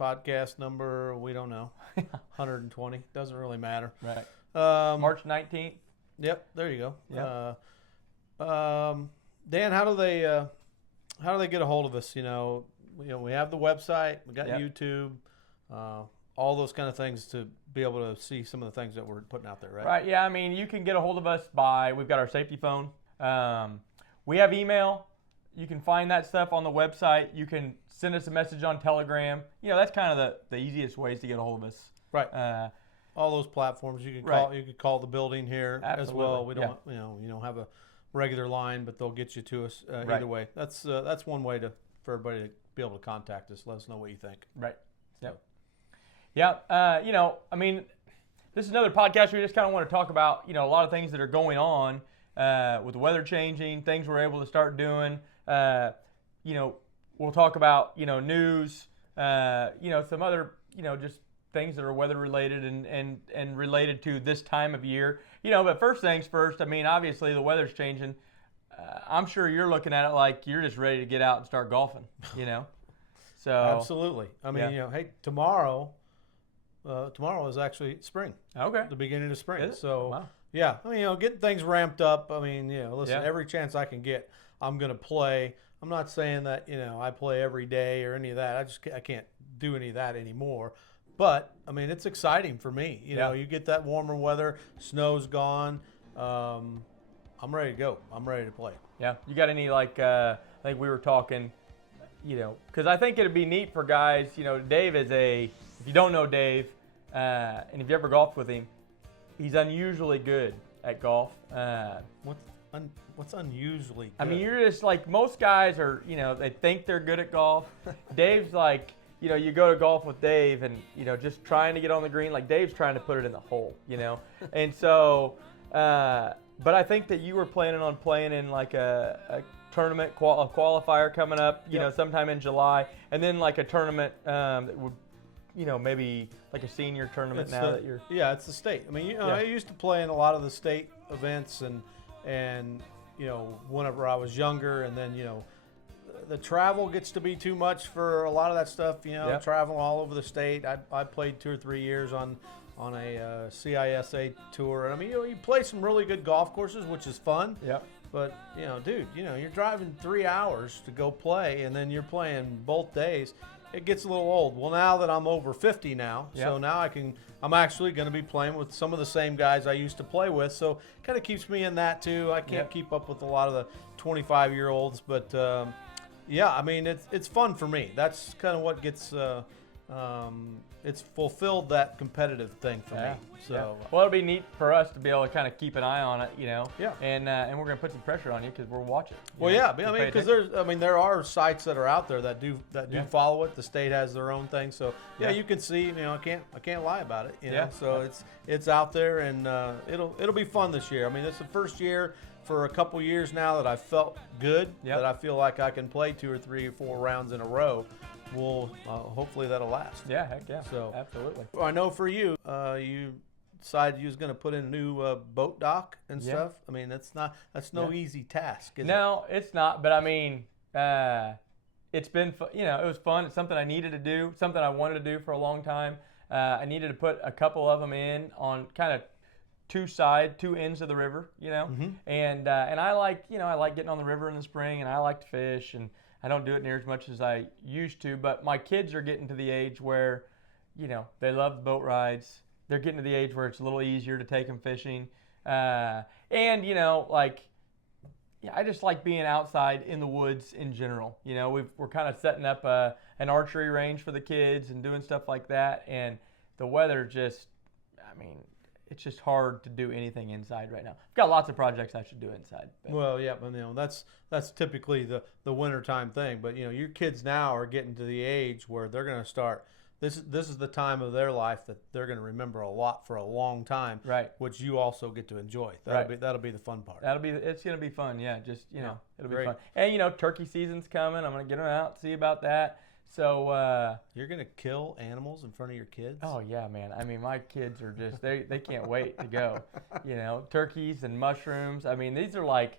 podcast number, we don't know. 120. Doesn't really matter. Right. March. March 19th. Yep. There you go. Yep. Dan, how do they get a hold of us? We have the website. We got Yep. YouTube. All those kind of things to be able to see some of the things that we're putting out there, right? Right. Yeah. I mean, you can get a hold of us we've got our safety phone. We have email. You can find that stuff on the website. You can send us a message on Telegram. That's kind of the easiest ways to get a hold of us. Right. All those platforms you can Right. call. You could call the building here as Absolutely. well. We don't, you don't have a regular line, but they'll get you to us Right. either way. That's one way for everybody to be able to contact us. Let us know what you think. Right. Yep. Yeah. I mean, this is another podcast where we just kind of want to talk about, a lot of things that are going on with the weather changing, things we're able to start doing. We'll talk about, news, some other, just things that are weather related and related to this time of year. But first things first, I mean, obviously the weather's changing. I'm sure you're looking at it like you're just ready to get out and start golfing, So Absolutely. I mean, Yeah. hey, tomorrow is actually spring. Okay. The beginning of spring. Is it? So Wow. yeah, I mean, getting things ramped up. I mean, listen, Yeah. every chance I can get, I'm going to play. I'm not saying that, I play every day or any of that. I can't do any of that anymore. But I mean, it's exciting for me. Yeah. You get that warmer weather, snow's gone. I'm ready to go. I'm ready to play. Yeah. You got any I think we were talking, because I think it'd be neat for guys. Dave is if you don't know Dave, and if you ever golfed with him, he's unusually good at golf. What's unusually good? I mean, you're just like most guys are. They think they're good at golf. Dave's like, you go to golf with Dave, and just trying to get on the green. Like Dave's trying to put it in the hole. And so. But I think that you were planning on playing in like a tournament, a qualifier coming up, Yep. Sometime in July, and then like a tournament that would, maybe like a senior tournament Yeah, it's the state. I mean, Yeah. I used to play in a lot of the state events and whenever I was younger, and then the travel gets to be too much for a lot of that stuff. Yep. Traveling all over the state. I played 2 or 3 years on a CISA tour. And I mean, you play some really good golf courses, which is fun. Yep. But dude, you're driving 3 hours to go play, and then you're playing both days. It gets a little old. Well, now that I'm over 50 now, Yep. so now I'm actually going to be playing with some of the same guys I used to play with. So kind of keeps me in that too. I can't Yep. keep up with a lot of the 25-year-olds, but yeah, I mean it's fun for me. That's kind of what gets. It's fulfilled that competitive thing for Yeah. me. So Well, it'll be neat for us to be able to kind of keep an eye on it, Yeah. And we're gonna put some pressure on you because we'll watch it. Well, you know, yeah, I we'll mean, pay because attention. there are sites that are out there that do Yeah. follow it. The state has their own thing, so yeah, Yeah. you can see. I can't lie about it. Yeah. So it's out there, and it'll be fun this year. I mean, this is the first year for a couple years now that I felt good. Yep. That I feel like I can play 2 or 3 or 4 rounds in a row. Well, hopefully that'll last. Yeah, heck yeah. So- absolutely. I know for you, you decided you was going to put in a new boat dock and Yeah. stuff. I mean, that's no Yeah. easy task. Is No, it's not. But I mean, it's been, it was fun. It's something I needed to do, something I wanted to do for a long time. I needed to put a couple of them in on kind of two ends of the river, Mhm. and I like, I like getting on the river in the spring, and I like to fish, and I don't do it near as much as I used to. But my kids are getting to the age where, they love the boat rides. They're getting to the age where it's a little easier to take them fishing, and I just like being outside in the woods in general. We're kind of setting up an archery range for the kids and doing stuff like that. And the weather just, I mean, it's just hard to do anything inside right now. I've got lots of projects I should do inside. But Well, yeah, but that's typically the wintertime thing. But your kids now are getting to the age where they're going to start. This is the time of their life that they're going to remember a lot for a long time. Right. Which you also get to enjoy. That'll be the fun part. it's going to be fun. Yeah, just, Yeah, it'll be great. fun. And, turkey season's coming. I'm going to get them out, see about that. So, You're going to kill animals in front of your kids? oh yeah, man. I mean, my kids are just they can't wait to go. Turkeys and mushrooms. I mean, these are like,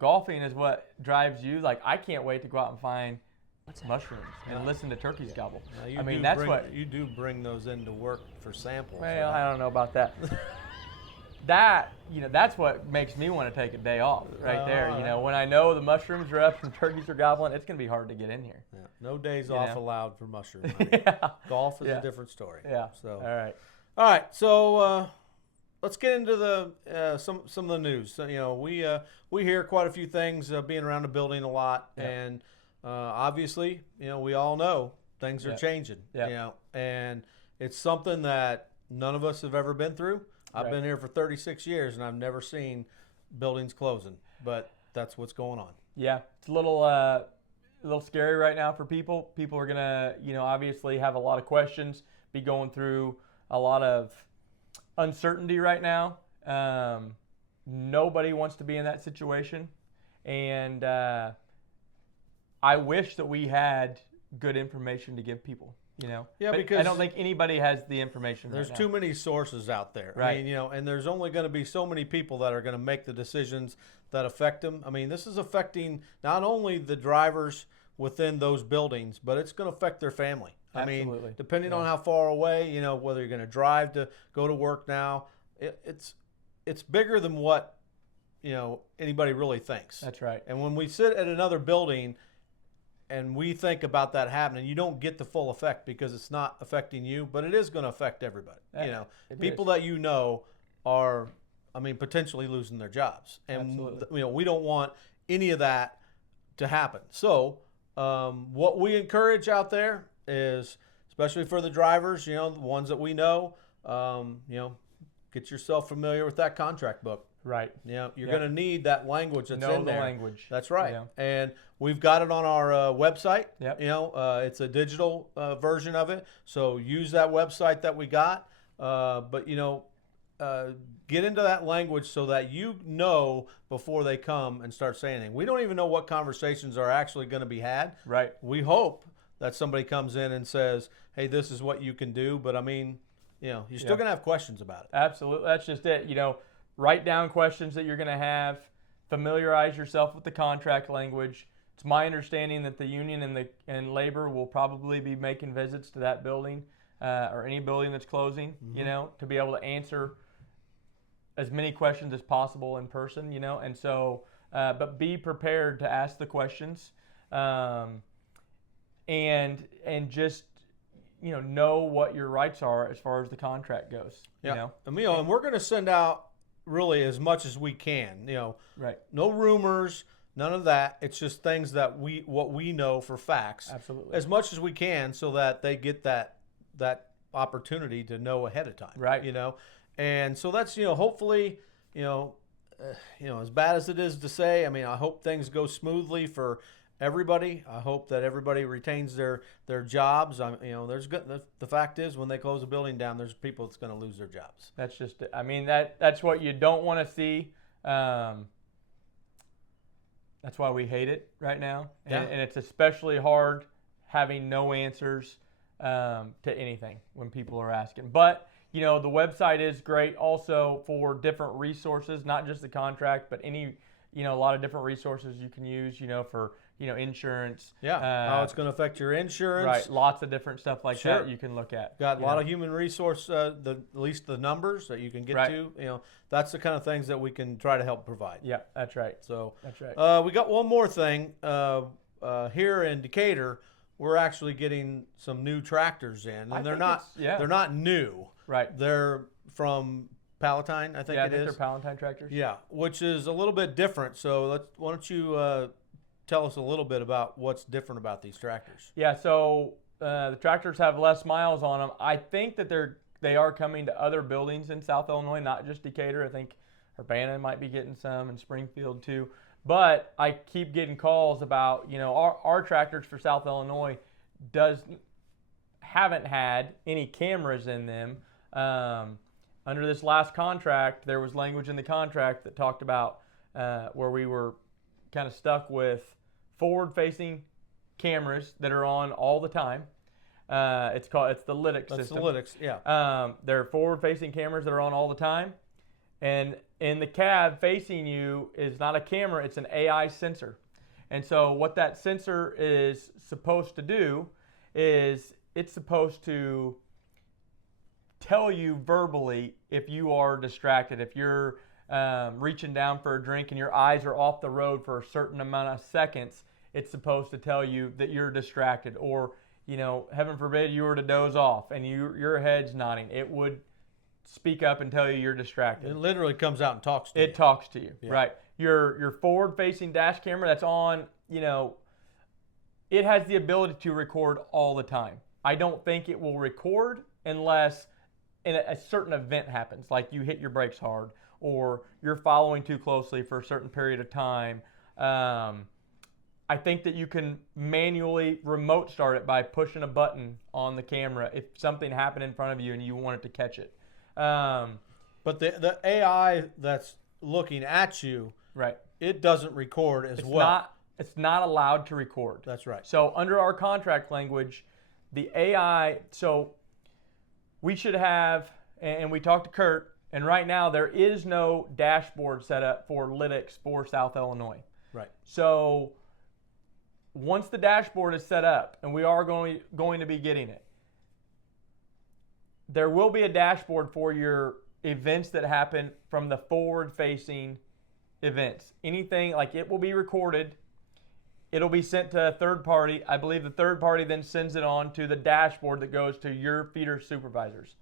golfing is what drives you. Like, I can't wait to go out and find, mushrooms and listen to turkeys gobble. Now, you I mean, do that's bring, what. you do bring those into work for samples. Well, right? I don't know about that. That, that's what makes me want to take a day off right there. all You right. know, when I know the mushrooms are up and turkeys are gobbling, it's going to be hard to get in here. Yeah. No days You off know? allowed for mushroom hunting. Yeah. Golf is Yeah. a different story. Yeah. So All right. all right, so let's get into the some of the news. So, we hear quite a few things being around the building a lot, Yeah. and obviously, we all know things are Yeah. changing. Yeah. And it's something that none of us have ever been through. I've Right. been here for 36 years, and I've never seen buildings closing, but that's what's going on. Yeah, it's a little scary right now for people. People are gonna, obviously have a lot of questions, be going through a lot of uncertainty right now. Nobody wants to be in that situation, and I wish that we had good information to give people. Yeah, But because I don't think anybody has the information. there's right too now. many sources out there. Right. I mean, and there's only going to be so many people that are going to make the decisions that affect them. I mean, this is affecting not only the drivers within those buildings, but it's going to affect their family. I mean, Absolutely. depending on how far away, whether you're going to drive to go to work now, it's bigger than what, anybody really thinks. That's right. And when we sit at another building and we think about that happening, you don't get the full effect because it's not affecting you, but it is going to affect everybody. It People is. that are, potentially losing their jobs. And, Absolutely. we don't want any of that to happen. So what we encourage out there is, especially for the drivers, the ones that we know, get yourself familiar with that contract book. Right. You're Yep. going to need that language that's Know in the there. language. That's right. Yeah. And we've got it on our website. Yep. It's a digital version of it. So use that website that we got. But get into that language so that before they come and start saying anything. We don't even know what conversations are actually going to be had. Right. We hope that somebody comes in and says, hey, this is what you can do. But, you're still going to have questions about it. Absolutely. That's just it. Write down questions that you're going to have. Familiarize yourself with the contract language. It's my understanding that the union and labor will probably be making visits to that building or any building that's closing, to be able to answer as many questions as possible in person, And so, but be prepared to ask the questions and just, know what your rights are as far as the contract goes. And we're going to send out really as much as we can. Right. No rumors, none of that. It's just things that what we know for facts. Absolutely. As much as we can, so that they get that opportunity to know ahead of time. Right. And so that's hopefully as bad as it is to say. I hope things go smoothly for everybody. I hope that everybody retains their jobs. There's good. The fact is, when they close a building down, there's people that's going to lose their jobs. That's just it. That's what you don't want to see. That's why we hate it right now, and it's especially hard having no answers to anything when people are asking. But the website is great also for different resources, not just the contract, but any a lot of different resources you can use. For insurance. Yeah, how it's going to affect your insurance. Right, lots of different stuff like Sure. that you can look at. Got a lot of human resource, at least the numbers that you can get Right. to. That's the kind of things that we can try to help provide. Yeah, that's right. So That's right. we got one more thing. Here in Decatur, we're actually getting some new tractors in, and I they're think not it's- they're not new. Right. They're from Palatine, I think I it think is. they're Palatine tractors. Yeah, which is a little bit different. So why don't you tell us a little bit about what's different about these tractors? Yeah, so the tractors have less miles on them. I think that they are coming to other buildings in South Illinois, not just Decatur. I think Urbana might be getting some, and Springfield too. But I keep getting calls about, our tractors for South Illinois haven't had any cameras in them. Under this last contract, there was language in the contract that talked about where we were kind of stuck with forward-facing cameras that are on all the time. It's the Lytx That's system. the Lytx, yeah. They're forward-facing cameras that are on all the time, and in the cab facing you is not a camera; it's an AI sensor. And so what that sensor is supposed to do is it's supposed to tell you verbally if you are distracted, if you're reaching down for a drink and your eyes are off the road for a certain amount of seconds, it's supposed to tell you that you're distracted. Or, heaven forbid you were to doze off and your head's nodding, it would speak up and tell you you're distracted. It literally comes out and talks to you. It talks to you, Yeah. right? Your forward-facing dash camera that's on, it has the ability to record all the time. I don't think it will record unless a certain event happens, like you hit your brakes hard or you're following too closely for a certain period of time. I think that you can manually remote start it by pushing a button on the camera if something happened in front of you and you wanted to catch it. But the AI that's looking at you, Right. it doesn't record as well. It's not allowed to record. That's right. So under our contract language, the AI, so we should have, and we talked to Kurt, and right now there is no dashboard set up for Lytx for South Illinois. Right. So once the dashboard is set up, and we are going to be getting it, there will be a dashboard for your events that happen from the forward-facing events. Anything, like it will be recorded. It'll be sent to a third party. I believe the third party then sends it on to the dashboard that goes to your feeder supervisors.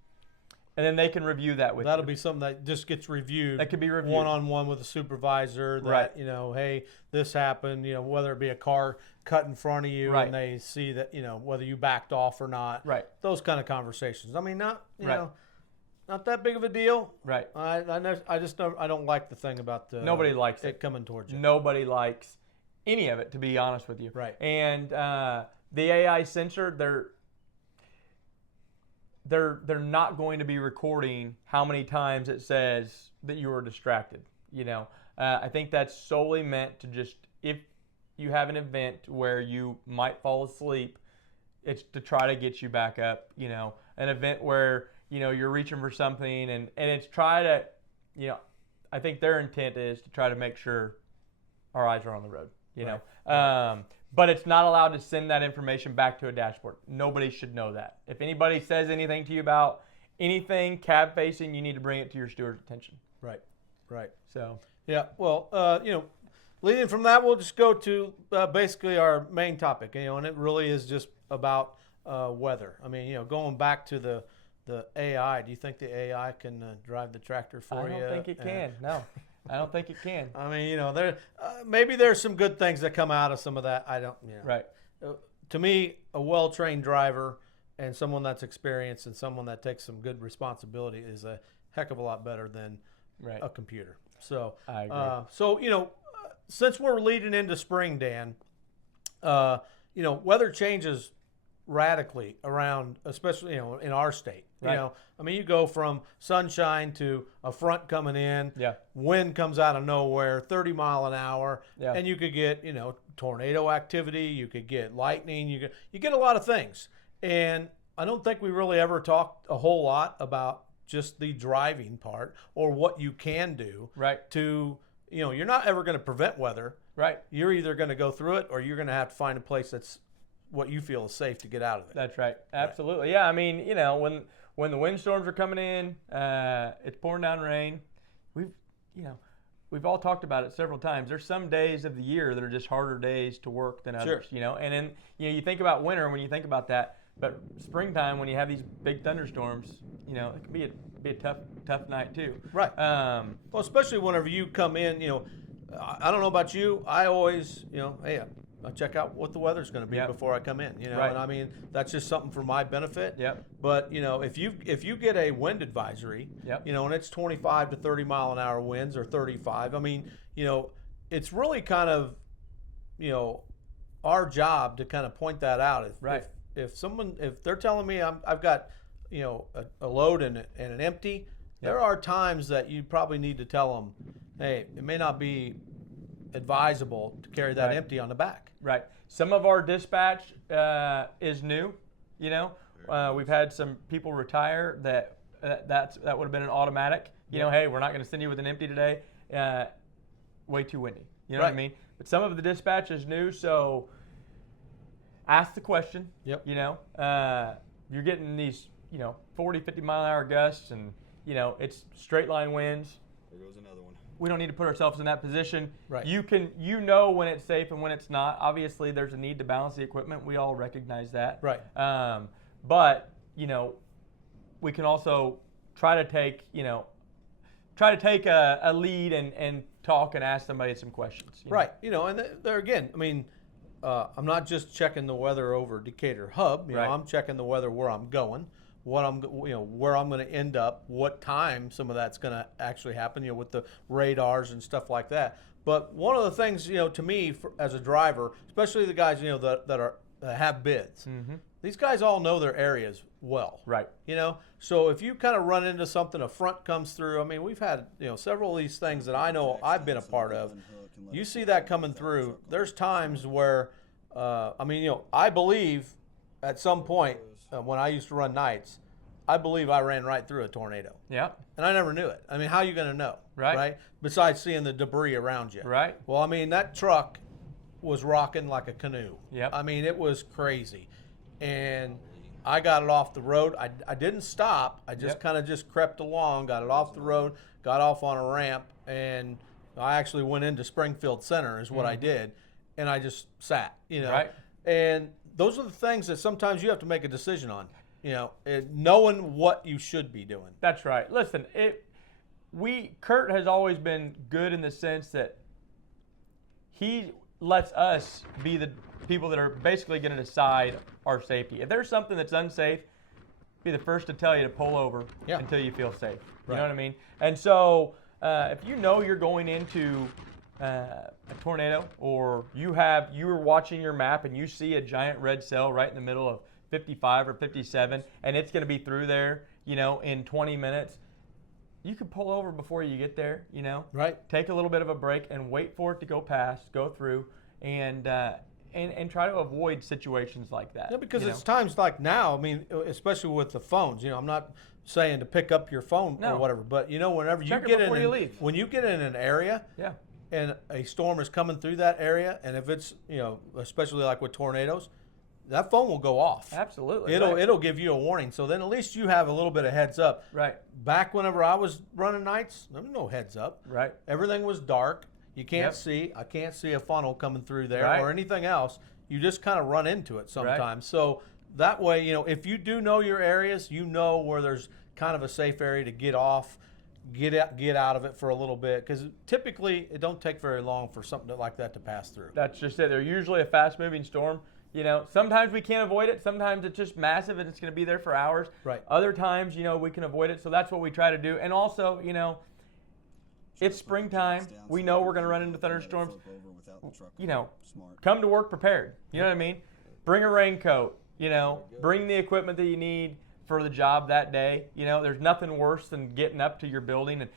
And then they can review that with That'll you. be something that just gets reviewed. That could be reviewed. One-on-one with a supervisor that, Right. Hey, this happened, whether it be a car cut in front of you Right. and they see that, whether you backed off or not. Right. Those kind of conversations. I mean, not, Right. Not that big of a deal. Right. I don't like the thing about the Nobody likes it coming towards you. Nobody likes any of it, to be honest with you. Right. And the AI sensor, they're not going to be recording how many times it says that you were distracted. I think that's solely meant to just, if you have an event where you might fall asleep, it's to try to get you back up. An event where you're reaching for something and it's try to, I think their intent is to try to make sure our eyes are on the road. But it's not allowed to send that information back to a dashboard. Nobody should know that. If anybody says anything to you about anything cab facing, you need to bring it to your steward's attention. Right. So Yeah. Well, leading from that, we'll just go to basically our main topic, and it really is just about weather. I mean, going back to the AI, do you think the AI can drive the tractor for you? I don't think it can. No, I don't think it can. I mean, there maybe there's some good things that come out of some of that. I don't. Right. To me, a well-trained driver and someone that's experienced and someone that takes some good responsibility is a heck of a lot better than Right. a computer. So I agree. Since we're leading into spring, Dan, weather changes radically around, especially in our state. Right. You go from sunshine to a front coming in. Yeah. Wind comes out of nowhere, 30 mile an hour, Yeah. and you could get tornado activity. You could get lightning. You get a lot of things, and I don't think we really ever talked a whole lot about just the driving part or what you can do. Right. To you're not ever going to prevent weather. Right. You're either going to go through it or you're going to have to find a place that's what you feel is safe to get out of it. That's right. Absolutely. Yeah. I mean, when the windstorms are coming in, it's pouring down rain. We've all talked about it several times. There's some days of the year that are just harder days to work than others. Sure. And then you think about winter when you think about that, but springtime when you have these big thunderstorms, it can be a tough night too. Right. Well, especially whenever you come in, I don't know about you. I always, hey, I check out what the weather's going to be Yep. before I come in. Right. And I mean that's just something for my benefit. Yep. But if you get a wind advisory, Yep. and it's 25 to 30 mile an hour winds or 35. I mean, it's really kind of, our job to kind of point that out. Right. If they're telling me I've got a load and an empty, there are times that you probably need to tell them, hey, it may not be advisable to carry that Right. empty on the back. Right. Some of our dispatch is new. We've had some people retire that would have been an automatic. Hey, we're not going to send you with an empty today. Way too windy. You know what I Right. mean? But some of the dispatch is new, so ask the question. Yep. You know, you're getting these, 40, 50 mile an hour gusts, and it's straight line winds. There goes another one. We don't need to put ourselves in that position. Right. You know when it's safe and when it's not. Obviously, there's a need to balance the equipment. We all recognize that. Right. But we can also try to take a lead and talk and ask somebody some questions. you know. Right. And there again, I mean, I'm not just checking the weather over Decatur Hub. Right. I'm checking the weather where I'm going, where I'm going to end up, what time some of that's going to actually happen. With the radars and stuff like that. But one of the things, to me, as a driver, especially the guys, that have bids. Mm-hmm. These guys all know their areas well. Right. So if you kind of run into something, a front comes through. I mean, we've had several of these things that I know I've been a part of. You see that coming through. There's times where, I believe at some point when I used to run nights, I believe I ran right through a tornado, Yeah. and I never knew it. I mean, how are you going to know? Right. Besides seeing the debris around you. Right. Well, I mean, that truck was rocking like a canoe. Yep. I mean, it was crazy. And I got it off the road. I didn't stop. I just Yep. kind of just crept along, got it off the road, got off on a ramp, and I actually went into Springfield Center is what I did, and I just sat, Right. And those are the things that sometimes you have to make a decision on, knowing what you should be doing. That's right. Listen, Kurt has always been good in the sense that he lets us be the people that are basically going to decide our safety. If there's something that's unsafe, be the first to tell you to pull over Yeah. until you feel safe. You Right. know what I mean? And so if you're going into a tornado, or you're watching your map and you see a giant red cell right in the middle of 55 or 57, and it's going to be through there, in 20 minutes, you can pull over before you get there, Right. Take a little bit of a break and wait for it to go past, go through, and try to avoid situations like that. Yeah, because you it's know? times like now, I mean, especially with the phones, I'm not saying to pick up your phone No. or whatever, but whenever Check you it get before in, you leave. when you get in an area Yeah. and a storm is coming through that area, and if it's, especially like with tornadoes, that phone will go off. Absolutely. It'll right. it'll give you a warning. So then at least you have a little bit of heads up. Right. Back whenever I was running nights, there was no heads up. Right. Everything was dark. You can't Yep. see. I can't see a funnel coming through there Right. or anything else. You just kind of run into it sometimes. So that way, if you do know your areas, where there's kind of a safe area to get off, get out of it for a little bit, because typically it don't take very long for something like that to pass through. That's just it. They're usually a fast-moving storm. Sometimes we can't avoid it. Sometimes it's just massive and it's going to be there for hours. Right. Other times, we can avoid it. So that's what we try to do. And also, it's springtime. We know we're going to run into thunderstorms. Come to work prepared. You know what I mean? Bring a raincoat. Bring the equipment that you need for the job that day. There's nothing worse than getting up to your building. And,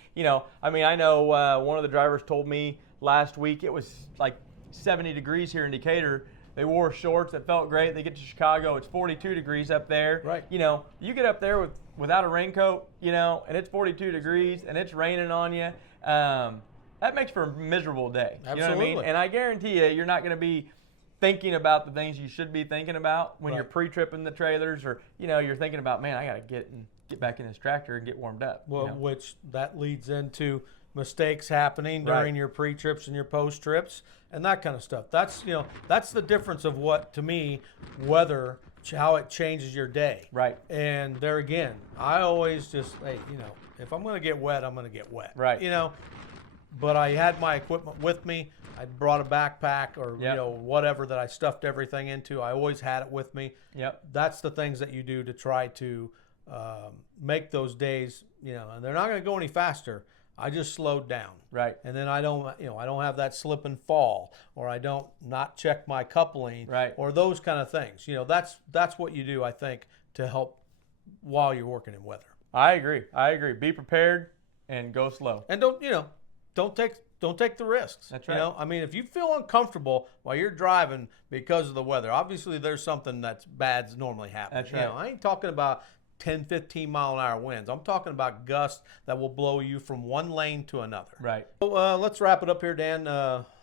I know one of the drivers told me last week it was like 70 degrees here in Decatur. They wore shorts. It felt great. They get to Chicago. It's 42 degrees up there. Right. You get up there without a raincoat, and it's 42 degrees and it's raining on you. That makes for a miserable day. You know what I mean? Absolutely. And I guarantee you're not going to be thinking about the things you should be thinking about when you're Right. pre-tripping the trailers, or you're thinking about, man, I got to get back in this tractor and get warmed up. Well, which that leads into mistakes happening during Right. your pre-trips and your post-trips and that kind of stuff. That's that's the difference of what, to me, weather, how it changes your day. Right. And there again, I always just, hey, if I'm going to get wet, I'm going to get wet. Right. But I had my equipment with me. I brought a backpack or Yep. whatever that I stuffed everything into. I always had it with me. Yep. That's the things that you do to try to make those days, and they're not going to go any faster. I just slowed down. Right. And then I don't have that slip and fall, or I don't not check my coupling, Right. or those kind of things. That's what you do, I think, to help while you're working in weather. I agree. Be prepared and go slow. And don't take the risks. That's right. If you feel uncomfortable while you're driving because of the weather, obviously there's something that's bad's normally happening. That's right. I ain't talking about 10, 15 mile an hour winds. I'm talking about gusts that will blow you from one lane to another. Right. So let's wrap it up here, Dan.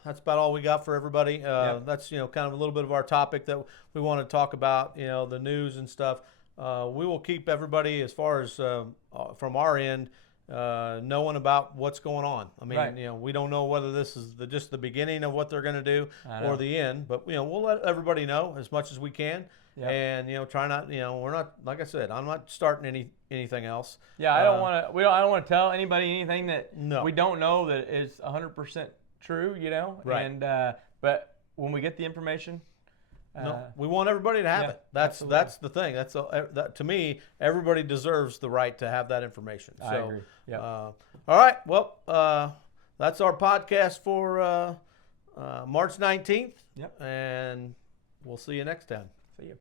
that's about all we got for everybody. Yep. That's kind of a little bit of our topic that we want to talk about. The news and stuff. We will keep everybody as far as from our end knowing about what's going on. I mean, Right. we don't know whether this is just the beginning of what they're going to do I know. or the end, but we'll let everybody know as much as we can. Yep. And try not. We're not, like I said, I'm not starting anything else. Yeah, I don't want to. I don't want to tell anybody anything that No. we don't know that is 100% true. Right. And but when we get the information, No, we want everybody to have yeah, it. That's absolutely. the thing. That to me, everybody deserves the right to have that information. So, I agree. Yeah. all right. Well, that's our podcast for March 19th. Yep. And we'll see you next time.